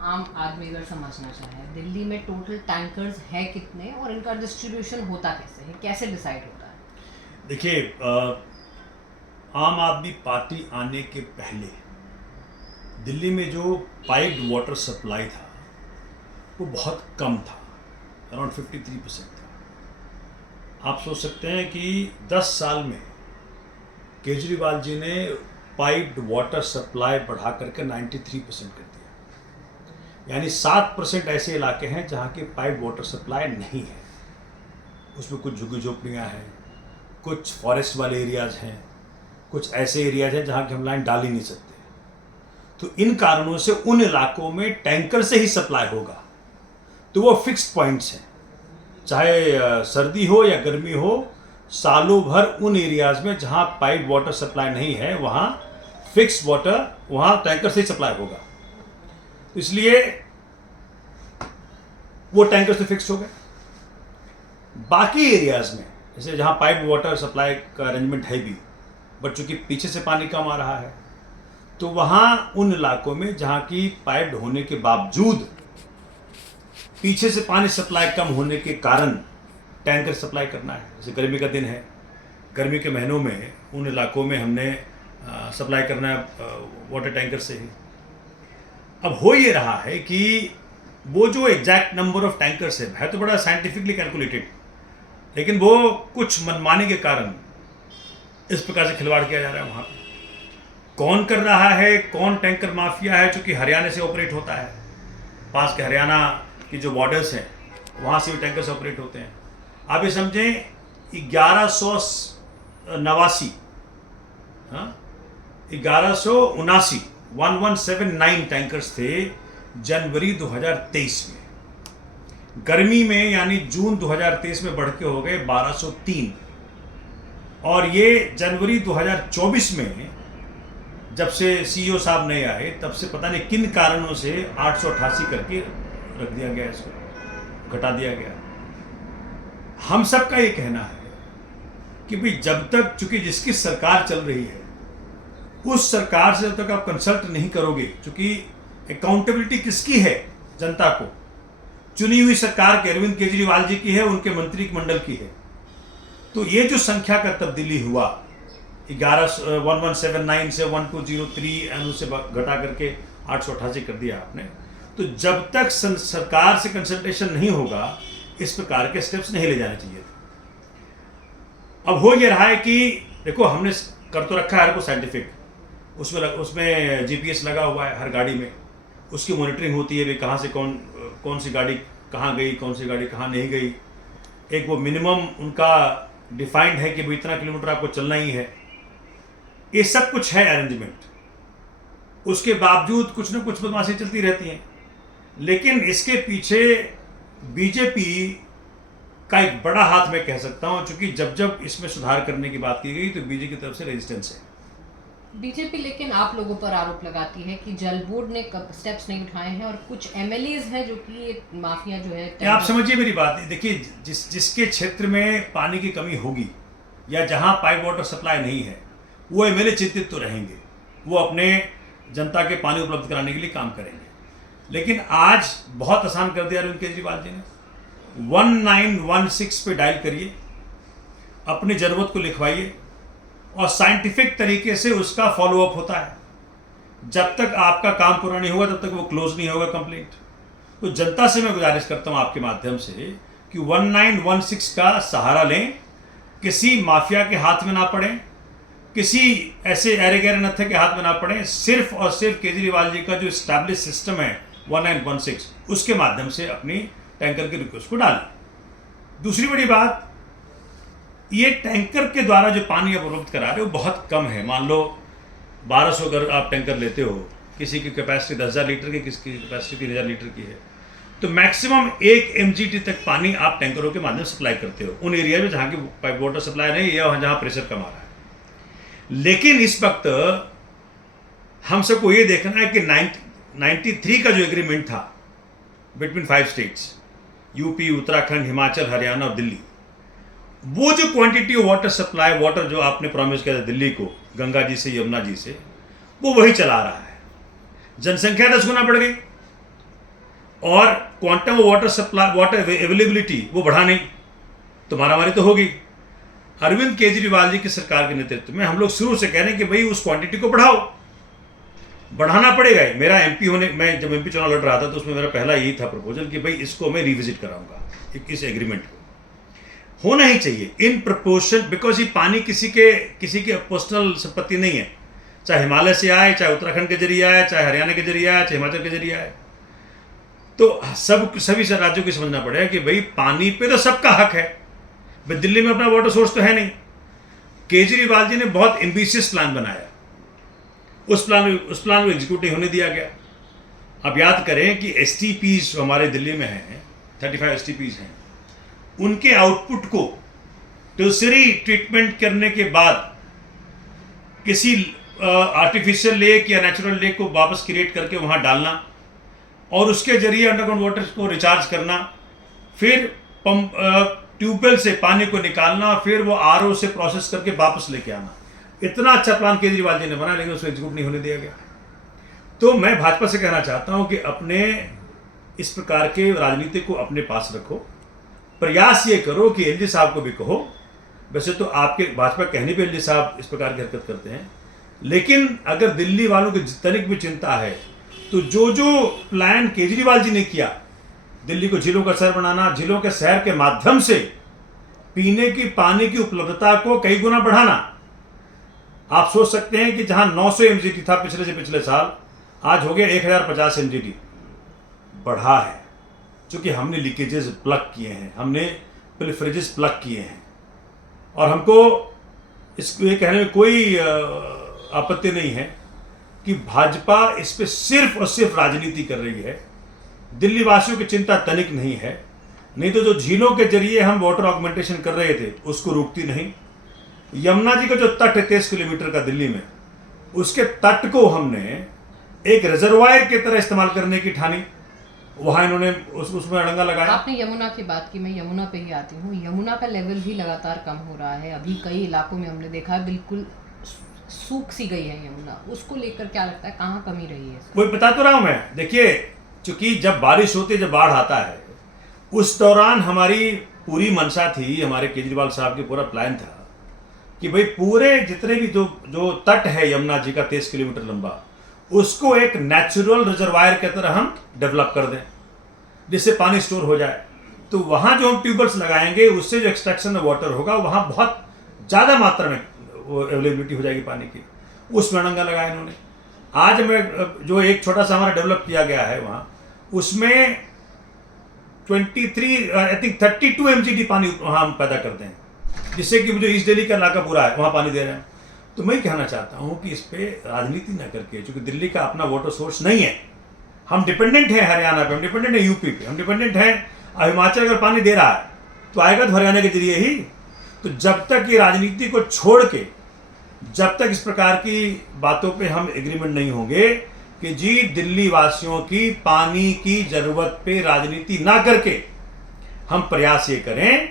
आम आदमी अगर समझना चाहे, दिल्ली में टोटल टैंकर्स है कितने और इनका डिस्ट्रीब्यूशन होता कैसे है, कैसे डिसाइड होता है? देखिए, आम आदमी पार्टी आने के पहले दिल्ली में जो पाइप्ड वाटर सप्लाई था वो बहुत कम था, अराउंड 53% था। आप सोच सकते हैं कि 10 साल में केजरीवाल जी ने पाइप्ड वाटर सप्लाई बढ़ा करके 93% कर दिया। यानी 7% ऐसे इलाके हैं जहाँ की पाइप वाटर सप्लाई नहीं है। उसमें कुछ झुग्गी झोपड़ियाँ हैं, कुछ फॉरेस्ट वाले एरियाज हैं, कुछ ऐसे एरियाज हैं जहाँ की हम लाइन डाल ही नहीं सकते। तो इन कारणों से उन इलाकों में टैंकर से ही सप्लाई होगा। तो वो फिक्स्ड पॉइंट्स हैं, चाहे सर्दी हो या गर्मी हो, सालों भर उन एरियाज में जहाँ पाइप वाटर सप्लाई नहीं है वहाँ फिक्स्ड वाटर, वहाँ टैंकर से ही सप्लाई होगा। इसलिए वो टैंकर से फिक्स्ड हो गए। बाकी एरियाज में जैसे जहाँ पाइप वाटर सप्लाई का अरेंजमेंट है भी, बट चूंकि पीछे से पानी कम आ रहा है, तो वहाँ उन इलाकों में जहाँ की पाइप्ड होने के बावजूद पीछे से पानी सप्लाई कम होने के कारण टैंकर सप्लाई करना है। जैसे गर्मी का दिन है, गर्मी के महीनों में उन इलाकों में हमने सप्लाई करना है वाटर टैंकर से ही। अब हो ये रहा है कि वो जो एग्जैक्ट नंबर ऑफ टैंकर्स है तो बड़ा साइंटिफिकली कैलकुलेटेड, लेकिन वो कुछ मनमाने के कारण इस प्रकार से खिलवाड़ किया जा रहा है। वहाँ पे कौन कर रहा है, कौन टैंकर माफिया है, चूँकि हरियाणा से ऑपरेट होता है, पास के हरियाणा की जो बॉर्डर्स हैं वहाँ से भी टैंकर्स ऑपरेट होते हैं। आप ये समझें 1189, हाँ 1179 1179 टैंकर्स थे जनवरी 2023 में। गर्मी में यानी जून 2023 में बढ़ के हो गए 1203, और ये जनवरी 2024 में जब से सीईओ साहब नहीं आए तब से पता नहीं किन कारणों से 888 करके रख दिया गया, इसको घटा दिया गया। हम सब का ये कहना है कि भाई जब तक, चूंकि जिसकी सरकार चल रही है उस सरकार से जब तक आप कंसल्ट नहीं करोगे, चूंकि अकाउंटेबिलिटी किसकी है, जनता को, चुनी हुई सरकार के अरविंद केजरीवाल जी की है, उनके मंत्री मंडल की है। तो ये जो संख्या का तब्दीली हुआ 1179 से 1203 एंड उससे घटा करके 888 कर दिया आपने, तो जब तक सरकार से कंसल्टेशन नहीं होगा इस प्रकार के स्टेप्स नहीं ले जाने चाहिए थे। अब हो ये रहा है कि देखो, हमने कर तो रखा है हर को साइंटिफिक, उसमें जीपीएस लगा हुआ है हर गाड़ी में, उसकी मॉनिटरिंग होती है भाई कहाँ से कौन सी गाड़ी कहाँ गई, कौन सी गाड़ी कहाँ नहीं गई। एक वो मिनिमम उनका डिफाइंड है कि भाई इतना किलोमीटर आपको चलना ही है। ये सब कुछ है अरेंजमेंट, उसके बावजूद कुछ ना कुछ बदमाशी चलती रहती हैं। लेकिन इसके पीछे बीजेपी का एक बड़ा हाथ मैं कह सकता हूं, क्योंकि जब इसमें सुधार करने की बात की गई तो बीजेपी की तरफ से रेजिस्टेंस है। बीजेपी लेकिन आप लोगों पर आरोप लगाती है कि जल बोर्ड ने स्टेप्स नहीं उठाए हैं और कुछ एमएलएज हैं जो कि माफिया जो है। आप समझिए मेरी बात, देखिए जिसके क्षेत्र में पानी की कमी होगी या जहां पाइप वाटर सप्लाई नहीं है वो एमएलए चिंतित तो रहेंगे, वो अपने जनता के पानी उपलब्ध कराने के लिए काम करेंगे। लेकिन आज बहुत आसान कर दिया अरविंद केजरीवाल जी ने, 1916 पे डायल करिए, अपनी ज़रूरत को लिखवाइए और साइंटिफिक तरीके से उसका फॉलोअप होता है। जब तक आपका काम पूरा नहीं होगा तब तक वो क्लोज नहीं होगा कंप्लीट। तो जनता से मैं गुजारिश करता हूं आपके माध्यम से कि 1916 का सहारा लें, किसी माफिया के हाथ में ना पड़े, किसी ऐसे अरे गहरे नत्थे के हाथ में ना पड़े, सिर्फ और सिर्फ केजरीवाल जी का जो इस्टेब्लिश सिस्टम है 1916 उसके माध्यम से अपनी टैंकर की रिक्वेस्ट को डालें। दूसरी बड़ी बात, ये टैंकर के द्वारा जो पानी आप उपलब्ध करा रहे हो बहुत कम है। मान लो 1200 अगर आप टैंकर लेते हो, किसी की कैपेसिटी 10,000 लीटर की, किसी की कैपेसिटी 3,000 लीटर की है, तो मैक्सिमम 1 mgt तक पानी आप टैंकरों के माध्यम से सप्लाई करते हो उन एरिया में जहाँ की पाइप वाटर सप्लाई नहीं या जहाँ प्रेशर कम आ रहा है। लेकिन इस वक्त हम सबको ये देखना है कि 93 का जो एग्रीमेंट था between 5 states, UP, Uttarakhand, Himachal, Haryana और दिल्ली, वो जो quantity of water supply, water जो आपने प्रॉमिस किया था दिल्ली को गंगा जी से, यमुना जी से, वो वही चला रहा है। जनसंख्या 10 गुना बढ़ गई, और quantum water supply, water availability वो बढ़ा नहीं, तो मारामारी तो होगी। अरविंद केजरीवाल जी की सरकार के नेतृत्व में हम लोग शुरू से कह रहे हैं कि भाई उस क्वांटिटी को बढ़ाओ, बढ़ाना पड़ेगा ही। मेरा एमपी होने, मैं जब एमपी चुनाव लड़ रहा था तो उसमें मेरा पहला यही था प्रपोजल कि भाई इसको मैं रिविजिट कराऊंगा, इस एग्रीमेंट को होना ही चाहिए इन प्रपोर्शन, बिकॉज ये पानी किसी के पर्सनल संपत्ति नहीं है, चाहे हिमालय से आए, चाहे उत्तराखंड के जरिए आए, चाहे हरियाणा के जरिए आए, चाहे हिमाचल के जरिए आए। तो सभी राज्यों को समझना पड़ेगा कि भाई पानी पे तो सबका हक है। भाई दिल्ली में अपना वाटर सोर्स तो है नहीं। केजरीवाल जी ने बहुत एम्बिशियस प्लान बनाया, उस प्लान को एग्जीक्यूट नहीं होने दिया गया। अब याद करें कि एसटीपीज हमारे दिल्ली में हैं, 35 एसटीपीज हैं, उनके आउटपुट को टर्सरी ट्रीटमेंट करने के बाद किसी आर्टिफिशियल लेक या नेचुरल लेक को वापस क्रिएट करके वहां डालना और उसके जरिए अंडरग्राउंड वाटर को रिचार्ज करना, फिर पंप ट्यूबवेल से पानी को निकालना, फिर वो आरओ से प्रोसेस करके वापस लेके आना। इतना अच्छा प्लान केजरीवाल जी ने बनाया, लेकिन उसको एग्जीक्यूट नहीं होने दिया गया। तो मैं भाजपा से कहना चाहता हूं कि अपने इस प्रकार के राजनीति को अपने पास रखो, प्रयास ये करो कि एलजी साहब को भी कहो। वैसे तो आपके भाजपा कहने पे एलजी साहब इस प्रकार की हरकत करते हैं, लेकिन अगर दिल्ली वालों की तनिक भी चिंता है तो जो प्लान केजरीवाल जी ने किया, दिल्ली को झीलों का शहर बनाना, झीलों के शहर के माध्यम से पीने की पानी की उपलब्धता को कई गुना बढ़ाना। आप सोच सकते हैं कि जहां 900 एमजीटी था पिछले से पिछले साल, आज हो गया 1050 एमजीटी बढ़ा है, क्योंकि हमने लीकेजेस प्लग किए हैं, हमने फ्रिजेस प्लग किए हैं। और हमको ये कहने में कोई आपत्ति नहीं है कि भाजपा इस पे सिर्फ और सिर्फ राजनीति कर रही है। दिल्ली वासियों की चिंता तनिक नहीं है। नहीं तो जो झीलों के जरिए हम वाटर ऑगमेंटेशन कर रहे थे उसको रोकती नहीं। यमुना जी का जो तट है 23 किलोमीटर का दिल्ली में, उसके तट को हमने एक रिजर्वायर की तरह इस्तेमाल करने की ठानी, वहां इन्होंने उसमें अड़ंगा लगाया। आपने यमुना की बात की, मैं यमुना पे ही आती हूँ। यमुना का लेवल भी लगातार कम हो रहा है। अभी कई इलाकों में हमने देखा है बिल्कुल सूख सी गई है यमुना। उसको लेकर क्या लगता है, कहाँ कमी रही है? वही बता तो रहा हूं मैं। देखिए, चूंकि जब बारिश होती है, जब बाढ़ आता है, उस दौरान हमारी पूरी मंशा थी, हमारे केजरीवाल साहब की पूरा प्लान था कि भाई पूरे जितने भी जो तट है यमुना जी का 23 किलोमीटर लंबा, उसको एक नेचुरल रिजर्वायर की तरह हम डेवलप कर दें, जिससे पानी स्टोर हो जाए। तो वहां जो हम ट्यूबवेल्स लगाएंगे, उससे जो एक्सट्रैक्शन ऑफ वाटर होगा, वहां बहुत ज़्यादा मात्रा में अवेलेबिलिटी हो जाएगी पानी की। उसमें अड़ंगा लगाया इन्होंने। आज में जो एक छोटा सा हमारा डेवलप किया गया है वहाँ, उसमें 32 एमजीडी पानी वहाँ हम पैदा करते हैं, जिससे कि जो ईस्ट दिल्ली का इलाका पूरा है वहाँ पानी दे रहे हैं। तो मैं कहना चाहता हूँ कि इस पे राजनीति न करके, क्योंकि दिल्ली का अपना वाटर सोर्स नहीं है, हम डिपेंडेंट हैं हरियाणा पे, हम डिपेंडेंट हैं यूपी पे, हम डिपेंडेंट हैं। हिमाचल अगर पानी दे रहा है तो आएगा तो हरियाणा के जरिए ही। तो जब तक ये राजनीति को छोड़ के, जब तक इस प्रकार की बातों पे हम एग्रीमेंट नहीं होंगे कि जी दिल्ली वासियों की पानी की जरूरत पे राजनीति ना करके हम प्रयास ये करें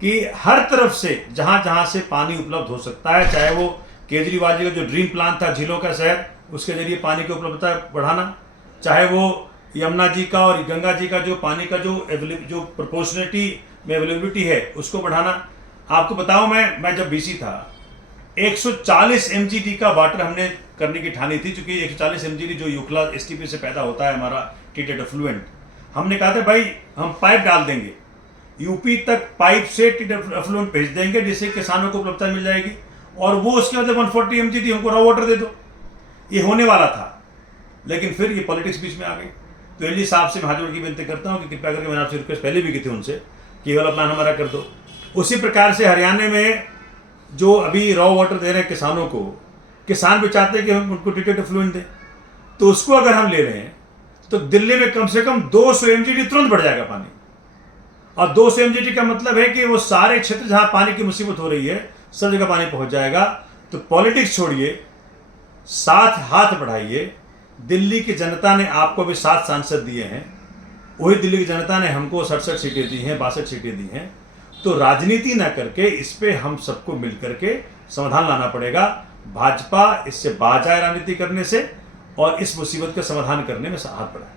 कि हर तरफ से जहां जहां से पानी उपलब्ध हो सकता है, चाहे वो केजरीवाल जी का जो ड्रीम प्लान था झीलों का शहर, उसके जरिए पानी की उपलब्धता बढ़ाना, चाहे वो यमुना जी का और गंगा जी का जो पानी का जो प्रोपोर्शनलिटी में अवेलेबिलिटी है उसको बढ़ाना। आपको बताऊं, मैं जब बीसी था 140 एमजीडी का वाटर हमने करने की ठानी थी, क्योंकि 140 एमजीडी जो यूक्ला एसटीपी से पैदा होता है हमारा ट्रीटेड एफ्लुएंट। हमने कहा था भाई हम पाइप डाल देंगे, यूपी तक पाइप से ट्रीटेड एफ्लुएंट भेज देंगे, जिससे किसानों को उपलब्धता मिल जाएगी, और वो उसके बाद 140 एमजीडी हमको रॉ वाटर दे दो। ये होने वाला था, लेकिन फिर ये पॉलिटिक्स बीच में आ गई। तो एलजी साहब से मैं हाथ जोड़ की विनती करता हूँ कि कृपया करके, मैंने आपसे रिक्वेस्ट पहले भी की थी उनसे कि ये वाला प्लान हमारा कर दो। उसी प्रकार से हरियाणा में जो अभी रॉ वाटर दे रहे हैं किसानों को, किसान भी चाहते हैं कि हम उनको ट्रीटेड एफ्लुएंट दें, तो उसको अगर हम ले रहे हैं तो दिल्ली में कम से कम 200 एमजीडी तुरंत बढ़ जाएगा पानी। और 200 एमजीडी का मतलब है कि वो सारे क्षेत्र जहां पानी की मुसीबत हो रही है सब जगह पानी पहुंच जाएगा। तो पॉलिटिक्स छोड़िए, साथ हाथ बढ़ाइए। दिल्ली की जनता ने आपको भी 7 सांसद दिए हैं, वही दिल्ली की जनता ने हमको 67 सीटें दी हैं, 62 सीटें दी हैं। तो राजनीति ना करके इस पे हम सबको मिलकर के समाधान लाना पड़ेगा। भाजपा इससे बाज आए राजनीति करने से, और इस मुसीबत का समाधान करने में हाथ बढ़ाए।